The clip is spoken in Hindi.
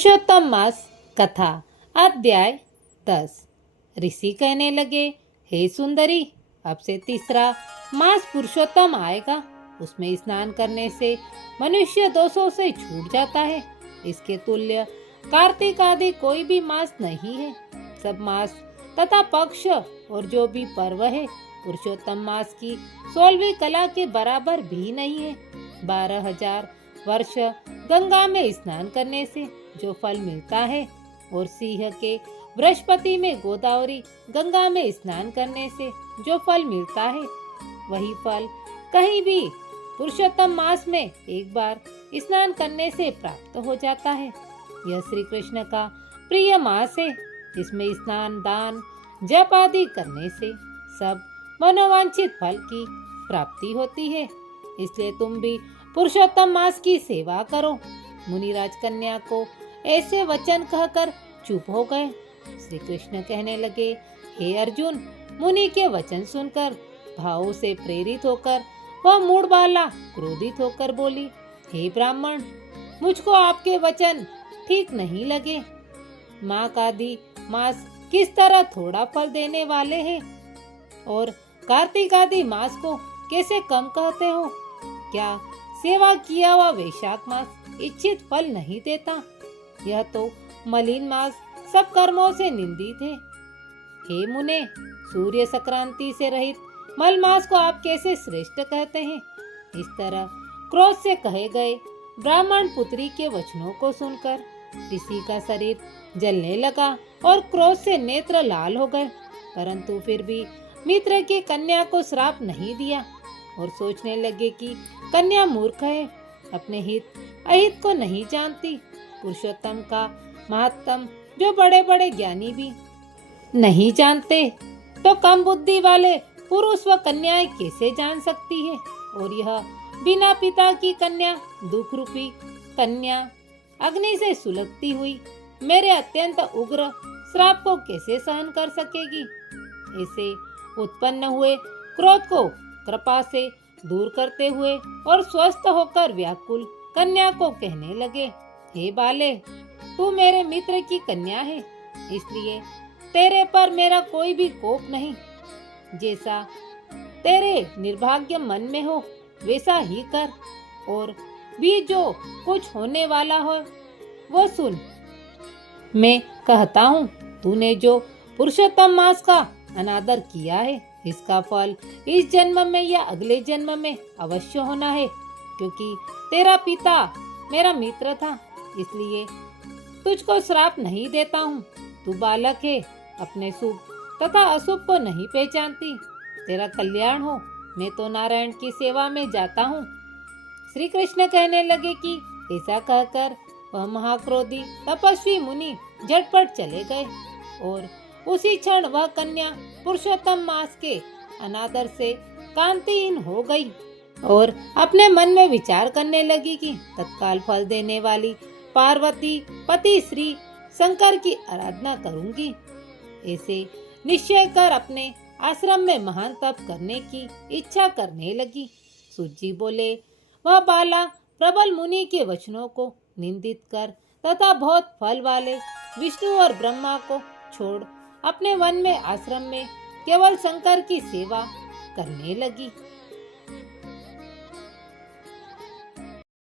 पुरुषोत्तम मास कथा अध्याय 10। ऋषि कहने लगे, हे सुंदरी, अब से तीसरा मास पुरुषोत्तम आएगा। उसमें स्नान करने से मनुष्य दोषों से छूट जाता है। इसके तुल्य कार्तिक आदि कोई भी मास नहीं है। सब मास तथा पक्ष और जो भी पर्व है पुरुषोत्तम मास की 16वीं कला के बराबर भी नहीं है। 12,000 वर्ष गंगा में स्नान करने से जो फल मिलता है और सिंह के बृहस्पति में गोदावरी गंगा में स्नान करने से जो फल मिलता है, वही फल कहीं भी पुरुषोत्तम मास में एक बार स्नान करने से प्राप्त हो जाता है। यह श्री कृष्ण का प्रिय मास है। इसमें स्नान, दान, जप आदि करने से सब मनोवांछित फल की प्राप्ति होती है। इसलिए तुम भी पुरुषोत्तम मास की सेवा करो। मुनिराज कन्या को ऐसे वचन कहकर चुप हो गए। श्री कृष्ण कहने लगे, हे अर्जुन, मुनि के वचन सुनकर भावों से प्रेरित होकर वह मूढ़बाला क्रोधित होकर बोली, हे ब्राह्मण, मुझको आपके वचन ठीक नहीं लगे। माँ आदि मास किस तरह थोड़ा फल देने वाले हैं और कार्तिक आदि मास को कैसे कम कहते हो? क्या सेवा किया हुआ वैशाख मास इच्छित फल नहीं देता? यह तो मलिन मास सब कर्मों से निंदित है। हे मुने, सूर्य संक्रांति से रहित मल मास को आप कैसे श्रेष्ठ कहते हैं? इस तरह क्रोध से कहे गए ब्राह्मण पुत्री के वचनों को सुनकर ऋषि का शरीर जलने लगा और क्रोध से नेत्र लाल हो गए, परंतु फिर भी मित्र की कन्या को श्राप नहीं दिया और सोचने लगे कि कन्या मूर्ख है, अपने हित अहित को नहीं जानती। पुरुषोत्तम का महात्म जो बड़े बड़े ज्ञानी भी नहीं जानते, तो कम बुद्धि वाले पुरुष व कन्याएं कैसे जान सकती है? और यह बिना पिता की कन्या, दुख रूपी कन्या, अग्नि से सुलगती हुई मेरे अत्यंत उग्र श्राप को कैसे सहन कर सकेगी? ऐसे उत्पन्न हुए क्रोध को कृपा से दूर करते हुए और स्वस्थ होकर व्याकुल कन्या को कहने लगे, हे बाले, तू मेरे मित्र की कन्या है, इसलिए तेरे पर मेरा कोई भी कोप नहीं। जैसा तेरे निर्भाग्य मन में हो वैसा ही कर, और भी जो कुछ होने वाला हो वो सुन। मैं कहता हूँ, तूने जो पुरुषोत्तम मास का अनादर किया है, इसका फल इस जन्म में या अगले जन्म में अवश्य होना है। क्योंकि तेरा पिता मेरा मित्र था, इसलिए तुझको श्राप नहीं देता हूँ। तू बालक है, अपने शुभ तथा अशुभ को नहीं पहचानती। तेरा कल्याण हो, मैं तो नारायण की सेवा में जाता हूँ। श्री कृष्ण कहने लगे कि ऐसा कहकर वह महाक्रोधी तपस्वी मुनि झटपट चले गए और उसी क्षण वह कन्या पुरुषोत्तम मास के अनादर से कांतिहीन हो गई और अपने मन में विचार करने लगी कि तत्काल फल देने वाली पार्वती पति श्री शंकर की आराधना करूंगी। ऐसे निश्चय कर अपने आश्रम में महान तप करने की इच्छा करने लगी। सूत बोले, वह बाला प्रबल मुनि के वचनों को निंदित कर तथा बहुत फल वाले विष्णु और ब्रह्मा को छोड़ अपने वन में आश्रम में केवल शंकर की सेवा करने लगी।